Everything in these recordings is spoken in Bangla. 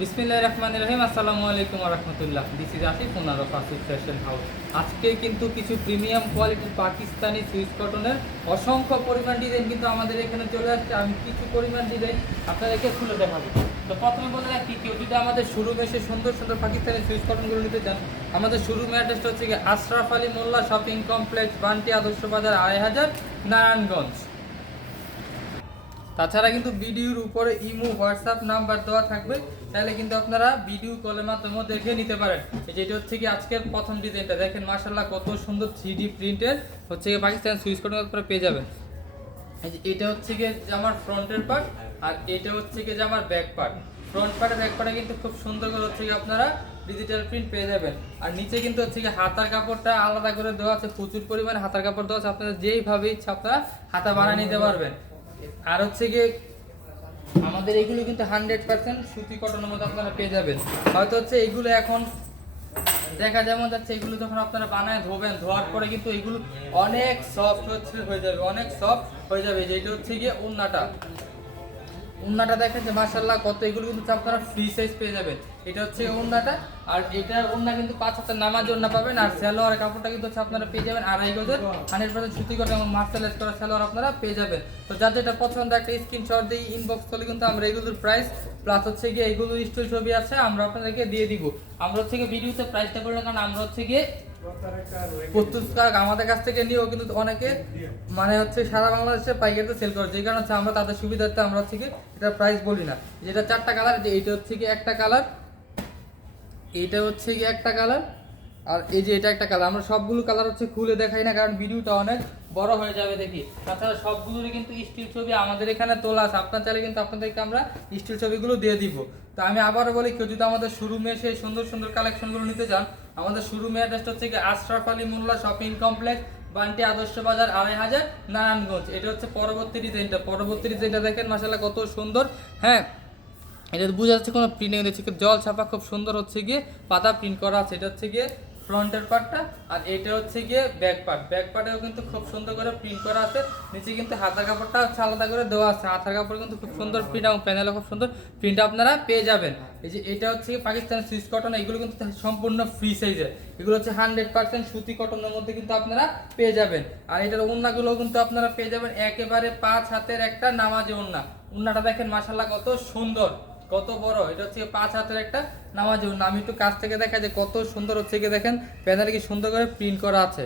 বিসমিল্লাহ রহমান রহিম, আসসালামু আলাইকুম রহমতুল্লাহ। This is Asif owner Asif fashion house আজকে কিন্তু কিছু প্রিমিয়াম কোয়ালিটির পাকিস্তানি সুইস কটনের অসংখ্য পরিমাণ ডিজাইন কিন্তু আমাদের এখানে চলে আসছে। আমি কিছু পরিমাণ ডিজাইন আপনাদেরকে খুলে দেখাবো। তো প্রথমে বলে রাখি, কেউ যদি আমাদের শোরুমে এসে সুন্দর সুন্দর পাকিস্তানি সুইস কটনগুলো নিতে চান, আমাদের শোরুমে অ্যাড্রেসটা হচ্ছে আশরাফ আলী মোল্লা শপিং কমপ্লেক্স বান্টি আদর্শ বাজার, আড়াই হাজার, নারায়ণগঞ্জ। তাছাড়া কিন্তু ভিডিওর উপরে ইমো, হোয়াটসঅ্যাপ নাম্বার দেওয়া থাকবে। তাহলে কিন্তু আপনারা ভিডিও কলের মাধ্যমে দেখে নিতে পারেন। যেটা হচ্ছে কি আজকের প্রথম ডিজাইনটা। দেখেন মাশাল্লাহ কত সুন্দর থ্রি প্রিন্টের হচ্ছে কি পাকিস্তান সুইচ কোড আপনারা পেয়ে যাবেন। যে এটা হচ্ছে গিয়ে জামার ফ্রন্টের পার্ট আর এটা হচ্ছে গিয়ে জামার ব্যাক পার্ট ফ্রন্ট পার্টের ব্যাক পার্টে কিন্তু খুব সুন্দর করে হচ্ছে গিয়ে আপনারা ডিজিটাল প্রিন্ট পেয়ে যাবেন। আর নিচে কিন্তু হচ্ছে গিয়ে হাতার কাপড়টা আলাদা করে দেওয়া আছে। প্রচুর পরিমাণে হাতার কাপড় দেওয়া আছে। আপনারা যেইভাবে ইচ্ছা আপনারা হাতা বানিয়ে নিতে পারবেন। আর হচ্ছে গিয়ে আমাদের কিন্তু হান্ড্রেড পার্সেন্ট সুতি কটনের মধ্যে আপনারা পেয়ে যাবেন। হয়তো হচ্ছে এখন দেখা যেমন যাচ্ছে এগুলো যখন আপনারা বানায় ধোবেন, ধোয়ার পরে কিন্তু এগুলো অনেক সফট হচ্ছে, হয়ে যাবে, অনেক সফট হয়ে যাবে। যেটা হচ্ছে গিয়ে উন্নাটা। উন্নাটা দেখেন যে মার্শাল্লাহ কত, এগুলো কিন্তু আপনারা ফ্রি সাইজ পেয়ে যাবেন। এটা হচ্ছে উন্নাটা। আর এটার উন্না কিন্তু পাঁচ হাজার নামাজ উন্না পাবেন, আর সালোয়ার কাপড়টা কিন্তু হচ্ছে আপনারা পেয়ে যাবেন আড়াই গজের, হান্ড্রেড পার্সেন্ট সুতি করে এবং মার্শাল মার্শালাইজ করা সালোয়ার আপনারা পেয়ে যাবেন। তো যার যেটা পছন্দ, একটা স্ক্রিনশট দিয়ে ইনবক্স করলে কিন্তু আমরা এগুলোর প্রাইস প্লাস হচ্ছে গিয়ে এগুলো স্টিল ছবি আছে, আমরা আপনাদেরকে দিয়ে দিব। আমরা হচ্ছে গিয়ে ভিডিওতে প্রাইসটা বললাম কারণ আমরা হচ্ছে গিয়ে প্রস্তুতকারক আমাদের কাছ থেকে নিয়েও কিন্তু অনেকে মানে হচ্ছে সারা বাংলাদেশে পাইকারিতে সেল করে, যে কারণে হচ্ছে আমরা তাদের সুবিধার্থে আমরা হচ্ছে এটা প্রাইস বলি না। যেটা চারটা কালার যে এইটা হচ্ছে কি একটা কালার এইটা হচ্ছে কি একটা কালার আর এই যে এটা একটা কালার আমরা সবগুলো কালার হচ্ছে খুলে দেখাই না, কারণ ভিডিওটা অনেক বড় হয়ে যাবে দেখি। তাছাড়া সবগুলোরই কিন্তু স্টিল ছবি আমাদের এখানে তোলা আছে, আপনার চাইলে কিন্তু আপনাদেরকে আমরা স্টিল ছবিগুলো দিয়ে দিব। তো আমি আবারও বলি, কেউ যদি আমাদের শোরুমে এসে সুন্দর সুন্দর কালেকশনগুলো নিতে চান, আমাদের শোরুমে অ্যাড্রেসটা হচ্ছে কি আশরাফ আলী মোল্লা শপিং কমপ্লেক্স বান্টি আদর্শ বাজার, আড়াই হাজার নারায়ণগঞ্জ। এটা হচ্ছে পরবর্তী ডিজাইনটা পরবর্তী ডিজাইনটা দেখেন মাসাল্লাহ কত সুন্দর। হ্যাঁ এটা বোঝা যাচ্ছে কোনো প্রিন্ট প্রিন্টিং দিচ্ছে জল ছাপা খুব সুন্দর হচ্ছে গিয়ে পাতা প্রিন্ট করা আছে। এটা হচ্ছে গিয়ে ফ্রন্টের পার্টটা আর এটা হচ্ছে গিয়ে ব্যাক পার্ট ব্যাক পার্টেও কিন্তু খুব সুন্দর করে প্রিন্ট করা আছে। নিচে কিন্তু হাতার কাপড়টা হচ্ছে আলাদা করে দেওয়া আছে। হাতার কাপড় কিন্তু খুব সুন্দর প্রিন্ট এবং প্যানেলও খুব সুন্দর প্রিন্ট আপনারা পেয়ে যাবেন। এই যে এটা হচ্ছে পাকিস্তানের সুইচ কটন এগুলো কিন্তু সম্পূর্ণ ফ্রি সাইজের এগুলো হচ্ছে হান্ড্রেড পার্সেন্ট সুতি কটনের মধ্যে কিন্তু আপনারা পেয়ে যাবেন। আর এটার ওন্নাগুলো কিন্তু আপনারা পেয়ে যাবেন। একেবারে পাঁচ হাতের একটা নামাজে ওন্না। উন্নাটা দেখেন মাসাল্লাহ কত সুন্দর। কত বড়? এটা হচ্ছে পাঁচ হাতের একটা নামাজ আমি একটু কাছ থেকে দেখা যে কত সুন্দর হচ্ছে কি দেখেন? প্যানেলে কি সুন্দর করে প্রিন্ট করা আছে।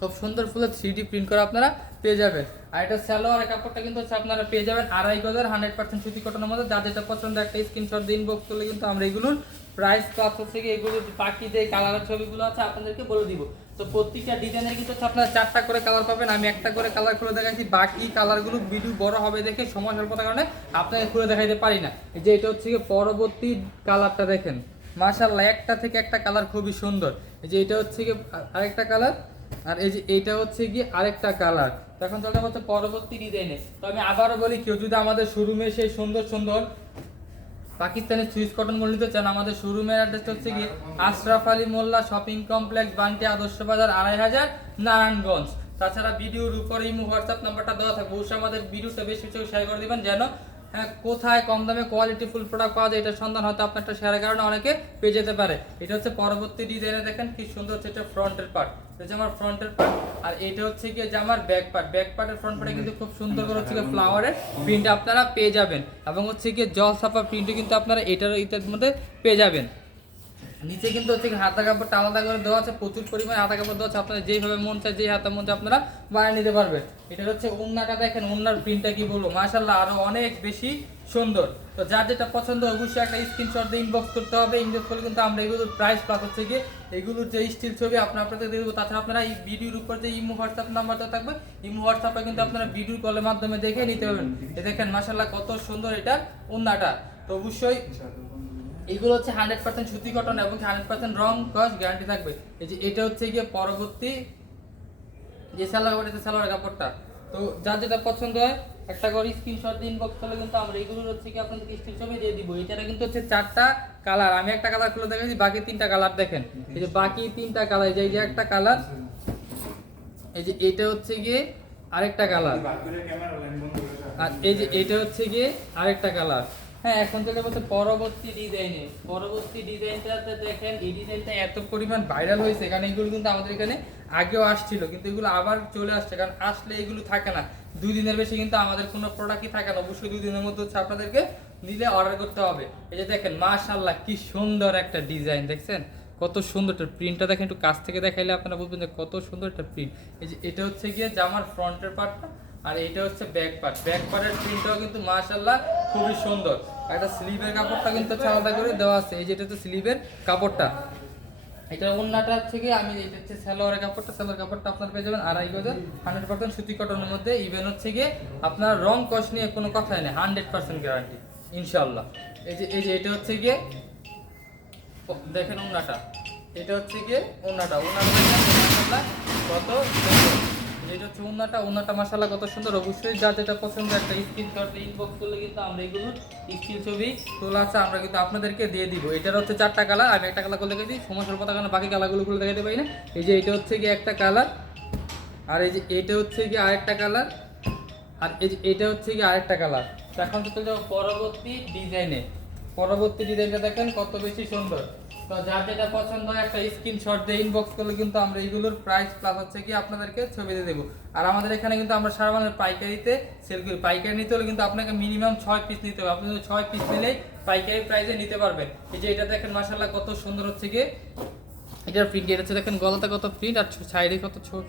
খুব সুন্দর ফুলে থ্রি প্রিন্ট করা আপনারা পেয়ে যাবেন। আর এটা সালোয়ার কাপড়টা কিন্তু হচ্ছে আপনারা পেয়ে যাবেন আড়াই গজের হান্ড্রেড পার্সেন্ট সুতি কটনের মধ্যে। যা যেটা পছন্দ একটা স্ক্রিনশট দিন ইনবক্স করলে কিন্তু আমরা এগুলোর প্রাইস প্লাস হচ্ছে কি এগুলো বাকি যে কালারের ছবিগুলো আছে, আপনাদেরকে বলে দিব। তো প্রত্যেকটা ডিজাইনের কিন্তু আপনারা চারটা করে কালার পাবেন, আমি একটা করে কালার খুলে দেখাচ্ছি, বাকি কালারগুলো ভিডিও বড় হবে দেখে সময় স্বল্পতার কারণে আপনাকে খুলে দেখাইতে পারি না। এই যে এটা হচ্ছে পরবর্তী কালারটা দেখেন মাশাল্লাহ একটা থেকে একটা কালার খুবই সুন্দর। এই যে এটা হচ্ছে কি আরেকটা কালার আর এই যে এইটা হচ্ছে কি আরেকটা কালার তখন চলে হচ্ছে পরবর্তী ডিজাইনে তো আমি আবারও বলি, কেউ যদি আমাদের শোরুমে সেই সুন্দর সুন্দর পাকিস্তানের সুইচ কটনগুলো নিতে চান। আমাদের শোরুমের অ্যাড্রেস হচ্ছে কি? আশরাফ আলী মোল্লা শপিং কমপ্লেক্স, বান্টি আদর্শ বাজার, আড়াই হাজার, নারায়ণগঞ্জ। তাছাড়া ভিডিওর উপর ইমো, হোয়াটসঅ্যাপ নাম্বারটা দেওয়া থাকবে। অবশ্যই আমাদের ভিডিওটা বেশি কিছু শেয়ার করে দেবেন, যেন হ্যাঁ কোথায় কম দামে কোয়ালিটি ফুল প্রোডাক্ট পাওয়া যায় এটার সন্ধান হয়তো আপনার একটা শেয়ারের কারণে অনেকে পেয়ে যেতে পারে। এটা হচ্ছে পরবর্তী ডিজাইনে দেখেন কি সুন্দর হচ্ছে এটা ফ্রন্টের পার্ট হচ্ছে আমার ফ্রন্টের পার্ট আর এটা হচ্ছে কি যে আমার ব্যাক পার্ট ব্যাক পার্টের ফ্রন্ট পার্টে কিন্তু খুব সুন্দর করে হচ্ছে ফ্লাওয়ারের প্রিন্ট আপনারা পেয়ে যাবেন। এবং হচ্ছে কি জল সাফা প্রিন্টও কিন্তু আপনারা এটার ইত্যাদির মধ্যে পেয়ে যাবেন। নিচে কিন্তু হচ্ছে হাতা কাপড়টা আলাদা করে দেওয়া আছে, প্রচুর পরিমাণে হাতা কাপড় দেওয়া আছে, আপনারা যেইভাবে মন চায় যেই হাতা মন চায় আপনারা বানিয়ে নিতে পারবেন। এটা হচ্ছে উন্নাটা দেখেন উন্নার প্রিন্টটা কি বলব? মাশাল্লাহ আরও অনেক বেশি সুন্দর। তো যার যেটা পছন্দ অবশ্যই একটা স্ক্রিনশট দিয়ে ইনবক্স করতে হবে। ইনবক্স করলে কিন্তু আমরা এগুলোর প্রাইস প্লাস হচ্ছে গিয়ে এগুলোর যে স্টিল ছবি আপনার আপনাদের দিয়ে দেবো। তাছাড়া আপনারা এই ভিডিওর উপর যে ইমো হোয়াটসঅ্যাপ নাম্বারটা থাকবে, ইমো হোয়াটসঅ্যাপে কিন্তু আপনারা ভিডিও কলের মাধ্যমে দেখে নিতে পারবেন। দেখেন মাশাল্লাহ কত সুন্দর এটা উন্নাটা তো অবশ্যই এগুলো হচ্ছে হান্ড্রেড পার্সেন্ট সুতি কটন এবং হান্ড্রেড পার্সেন্ট রং কস গ্যারান্টি থাকবে। এই যে এটা হচ্ছে গিয়ে পরবর্তী যে সালোয়ার কাপড় এটা সালোয়ার কাপড়টা তো যার যেটা পছন্দ হয়, একটা করে স্ক্রিনশট দিয়ে ইনবক্স করলে কিন্তু আমরা এগুলোর হচ্ছে কি আপনাদেরকে ছবি দিয়ে দিব। এটারা কিন্তু হচ্ছে চারটা কালার আমি একটা কালার খুলে দেখাচ্ছি, বাকি তিনটা কালার দেখেন। এই যে বাকি তিনটা কালার এই যে একটা কালার এই যে এটা হচ্ছে গিয়ে আরেকটা কালার আর এই যে এটা হচ্ছে গিয়ে আরেকটা কালার হ্যাঁ এখন চলে বলছে পরবর্তী ডিজাইনে পরবর্তী ডিজাইনটাতে দেখেন, এই ডিজাইনটা এত পরিমাণ ভাইরাল হয়েছে, কারণ এগুলো কিন্তু আমাদের এখানে আগেও আসছিল, কিন্তু এগুলো আবার চলে আসছে, কারণ আসলে এগুলো থাকে না। দুই দিনের বেশি কিন্তু আমাদের কোনো প্রোডাক্টই থাকে না, অবশ্যই দুই দিনের মধ্যে হচ্ছে আপনাদেরকে নিলে অর্ডার করতে হবে। এই যে দেখেন মাশাল্লাহ কি সুন্দর একটা ডিজাইন দেখছেন? কত সুন্দর একটা প্রিন্টটা দেখেন, একটু কাছ থেকে দেখাইলে আপনারা বুঝবেন যে কত সুন্দর একটা প্রিন্ট এই যে এটা হচ্ছে গিয়ে জামার ফ্রন্টের পার্টটা আর এটা হচ্ছে ব্যাক পার্ট ব্যাক পার্টের প্রিন্টটাও কিন্তু মাশাল্লাহ খুবই সুন্দর। একটা স্লিভের কাপড়টা কিন্তু হচ্ছে আলাদা করে দেওয়া আছে। এই যেটা হচ্ছে স্লিভের কাপড়টা। এটা অন্যটা থেকে আমি এটা হচ্ছে সালোয়ারের কাপড়টা, সালোয়ার কাপড়টা আপনার পেয়ে যাবেন আড়াই গজের হান্ড্রেড পার্সেন্ট সুতি কটনের মধ্যে। ইভেন হচ্ছে গিয়ে আপনার রং কস নিয়ে কোনো কথাই নেই হান্ড্রেড পার্সেন্ট গ্যারান্টি ইনশাল্লাহ এই যে এই যে এটা হচ্ছে গিয়ে দেখেন ওনাটা এটা হচ্ছে গিয়ে ওনাটা ওনাটা কত যেটা হচ্ছে ওনাটা ওনাটা মাসাল্লাহ কত সুন্দর। অবশ্যই যার যেটা পছন্দ একটা স্ক্রিনশট ইনবক্স করলে কিন্তু আমরা এগুলো স্টিল ছবি তোলা আছে আমরা কিন্তু আপনাদেরকে দিয়ে দিব। এটার হচ্ছে চারটা কালার আমি একটা কালার করে দেখেছি সময় স্বল্প কারণে বাকি কালারগুলো খুলে দেখাতে পারি না। এই যে এটা হচ্ছে গিয়ে একটা কালার আর এই যে এটা হচ্ছে গিয়ে আরেকটা কালার আর এই যে এটা হচ্ছে গিয়ে আরেকটা কালার এখন চলে যাব পরবর্তী ডিজাইনে পরবর্তী ডিজাইনটা দেখেন কত বেশি সুন্দর। তো যার যেটা পছন্দ হয় একটা স্ক্রিনশট দিয়ে ইনবক্স করলে কিন্তু আমরা এইগুলোর প্রাইস প্লাস হচ্ছে কি আপনাদেরকে ছবি দিয়ে দেবো। আর আমাদের এখানে কিন্তু আমরা সারা মানে পাইকারিতে সেল করি। পাইকারি নিতে হলে কিন্তু আপনাকে মিনিমাম ছয় পিস নিতে হবে। আপনি ছয় পিস নিলেই পাইকারি প্রাইসে নিতে পারবেন। এই যে এটা দেখেন মাসাল্লাহ কত সুন্দর হচ্ছে গিয়ে এটার প্রিন্ট এটা হচ্ছে দেখেন, গলাতে কত প্রিন্ট আর সাইডে কত ছোট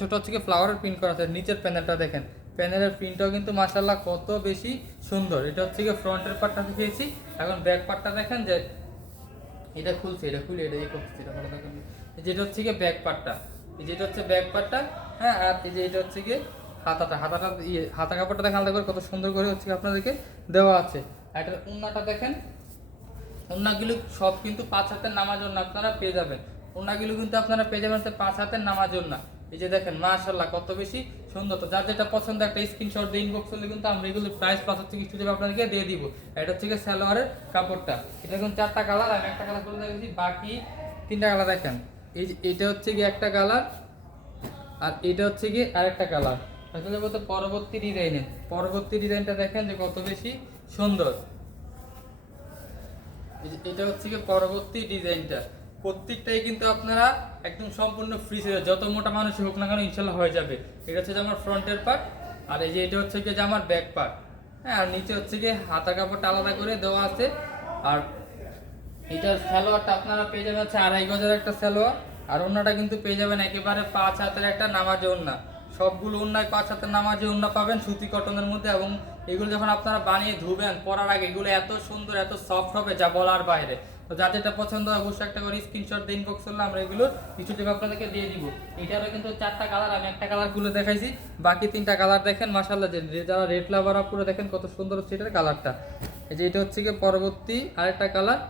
ছোট হচ্ছে কি ফ্লাওয়ারের প্রিন্ট করা আছে। নিচের প্যানেলটা দেখেন। প্যানেলের প্রিন্টটাও কিন্তু মাসাল্লাহ কত বেশি সুন্দর। এটা হচ্ছে কি ফ্রন্টের পার্টটা দেখিয়েছি। এখন ব্যাক পার্টটা দেখেন যে এটা খুলছে, এটা খুলে এটা ইয়ে করছে এটা ভালো এই যেটা হচ্ছে কি ব্যাক পার্টটা এই যেটা হচ্ছে ব্যাক পার্টটা হ্যাঁ আর এই যে এটা হচ্ছে গিয়ে হাতাটা। হাতাটা ইয়ে হাতা কাপড়টা দেখেন আলাদা করে কত সুন্দর করে হচ্ছে আপনাদেরকে দেওয়া আছে। এটার উন্নাটা দেখেন, উন্নাগুলো সব কিন্তু পাঁচ হাতের নামাজ না আপনারা পেয়ে যাবেন। উন্নাগুলো কিন্তু আপনারা পেয়ে যাবেন পাঁচ হাতের নামাজ না এই যে দেখেন মাশাল্লাহ কত বেশি সুন্দর তো। যার যেটা পছন্দ একটা স্ক্রিনশট দিয়ে ইনবক্স করলে কিন্তু আমরা এগুলো প্রাইস পাঁচ কিছু দেবে আপনাদেরকে দিয়ে দিব। এটা হচ্ছে গিয়ে সালোয়ারের কাপড়টা। এটা এখন চারটা কালার আমি একটা কালার করে দেখেছি বাকি তিনটা কালার দেখেন। এই এটা হচ্ছে গিয়ে একটা কালার আর এটা হচ্ছে গিয়ে আরেকটা কালার আসলে বলতে পরবর্তী ডিজাইনে পরবর্তী ডিজাইনটা দেখেন যে কত বেশি সুন্দর। এটা হচ্ছে কি পরবর্তী ডিজাইনটা প্রত্যেকটাই কিন্তু আপনারা একদম সম্পূর্ণ ফ্রি সেল যত মোটা মানুষ হোক না কেন ইনশাল্লাহ হয়ে যাবে। এটা হচ্ছে যে আমার ফ্রন্টের পার্ট আর এই যে এটা হচ্ছে যে আমার ব্যাক পার্ট হ্যাঁ আর নিচে হচ্ছে কি হাতা কাপড়টা আলাদা করে দেওয়া আছে। আর এটার সালোয়ারটা আপনারা পেয়ে যাবেন হচ্ছে আড়াই গজের একটা সালোয়ার। আর ওন্নাটা কিন্তু পেয়ে যাবেন একেবারে পাঁচ হাতের একটা নামাজে ওন্না। সবগুলো ওন্নায় পাঁচ হাতের নামাজে ওন্না পাবেন সুতি কটনের মধ্যে এবং এগুলো যখন আপনারা বানিয়ে ধুবেন, পরার আগে এগুলো এত সুন্দর, এত সফট হবে যা বলার বাইরে। তো যার যেটা পছন্দ হয় অবশ্যই একটা করে স্ক্রিনশট দিয়ে ইনবক্স করলে আমরা এগুলো কিছু টাকা আপনাদেরকে দিয়ে দিব। এটারও কিন্তু চারটা কালার আমি একটা কালারগুলো দেখাইছি। বাকি তিনটা কালার দেখেন মাসাল্লাহ যে যারা রেড লাভার পুরো দেখেন কত সুন্দর হচ্ছে এটার কালারটা এই যে এটা হচ্ছে গিয়ে পরবর্তী আরেকটা কালার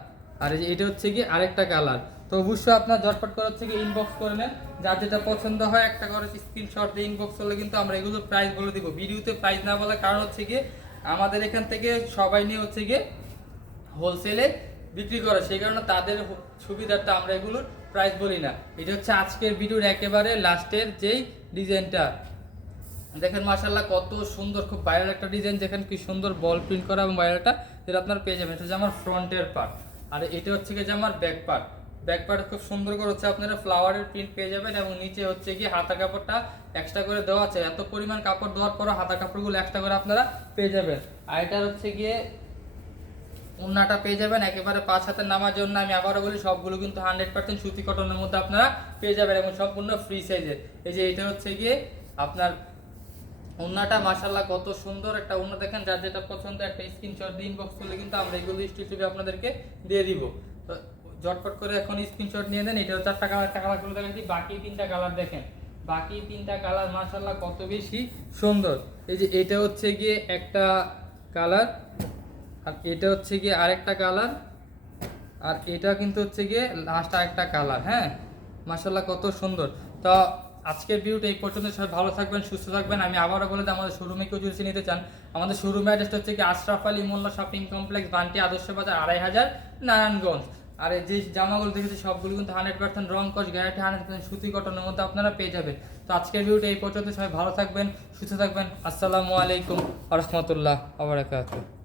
আর এই যে এটা হচ্ছে কি আরেকটা কালার তো অবশ্যই আপনার ঝটপট করে হচ্ছে কি ইনবক্স করে নেন। যার যেটা পছন্দ হয় একটা করে স্ক্রিনশট দিয়ে ইনবক্স করলে কিন্তু আমরা এগুলো প্রাইস বলে দিব। ভিডিওতে প্রাইস না বলার কারণ হচ্ছে গিয়ে আমাদের এখান থেকে সবাই নিয়ে হচ্ছে গিয়ে হোলসেলে বিক্রি করে, সেই কারণে তাদের সুবিধার্থে আমরা এগুলোর প্রাইস বলি না। এটা হচ্ছে আজকের ভিডিওর একেবারে লাস্টের যেই ডিজাইনটা দেখেন মাশাল্লাহ কত সুন্দর, খুব ভাইরাল একটা ডিজাইন দেখেন কি সুন্দর বল প্রিন্ট করা এবং ভাইরালটা যেটা আপনার পেয়ে যাবেন। এটা হচ্ছে আমার ফ্রন্টের পার্ট আর এটা হচ্ছে কি যে আমার ব্যাক পার্ট ব্যাক পার্ট খুব সুন্দর করে হচ্ছে আপনারা ফ্লাওয়ারের প্রিন্ট পেয়ে যাবেন এবং নিচে হচ্ছে কি হাতা কাপড়টা এক্সট্রা করে দেওয়া আছে। এত পরিমাণ কাপড় দেওয়ার পরও হাতা কাপড়গুলো এক্সট্রা করে আপনারা পেয়ে যাবেন। আর এটা হচ্ছে গিয়ে উন্নাটা পেয়ে যাবেন, একেবারে পাঁচ হাতের নামার জন্য। আমি আবারও বলি, সবগুলো কিন্তু হান্ড্রেড পার্সেন্ট সুতি কটনের মধ্যে আপনারা পেয়ে যাবেন এবং সম্পূর্ণ ফ্রি সাইজের এই যে এটা হচ্ছে গিয়ে আপনার উন্নাটা মাসাল্লাহ কত সুন্দর একটা উন্না। দেখেন, যার যেটা পছন্দ, একটা স্ক্রিনশট দিয়ে ইনবক্স করলে কিন্তু আমরা এগুলো স্টিল আপনাদেরকে দিয়ে দিব। তো ঝটপট করে এখন স্ক্রিনশট নিয়ে দেন এটা চারটা কালার একটা কালার করে দেখাচ্ছি বাকি তিনটা কালার দেখেন। বাকি তিনটা কালার মাসাল্লাহ কত বেশি সুন্দর। এই যে এটা হচ্ছে গিয়ে একটা কালার আর এটা হচ্ছে গিয়ে আরেকটা কালার আর এটা কিন্তু হচ্ছে গিয়ে লাস্ট আরেকটা কালার হ্যাঁ? মাসাল্লাহ কত সুন্দর। তো আজকের ভিডিওটা এই পর্যন্ত, সবাই ভালো থাকবেন, সুস্থ থাকবেন। আমি আবারও বলে আমাদের শোরুমে কেউ যদি নিতে চান, আমাদের শোরুমে অ্যাড্রেসটা হচ্ছে কি আশরাফ আলী মোল্লা শপিং কমপ্লেক্স বান্টি আদর্শ বাজার, আড়াই হাজার, নারায়ণগঞ্জ। আর এই যে জামাগুলো দেখেছি, সবগুলো কিন্তু হান্ড্রেড পার্সেন্ট রং কস গ্যারান্টি হান্ড্রেড পার্সেন্ট সুতি কটনের মধ্যে আপনারা পেয়ে যাবেন। তো আজকের ভিডিওটা এই পর্যন্ত, সবাই ভালো থাকবেন, সুস্থ থাকবেন। আসসালামু আলাইকুম রহমতুল্লাহ আবরাকাতুহ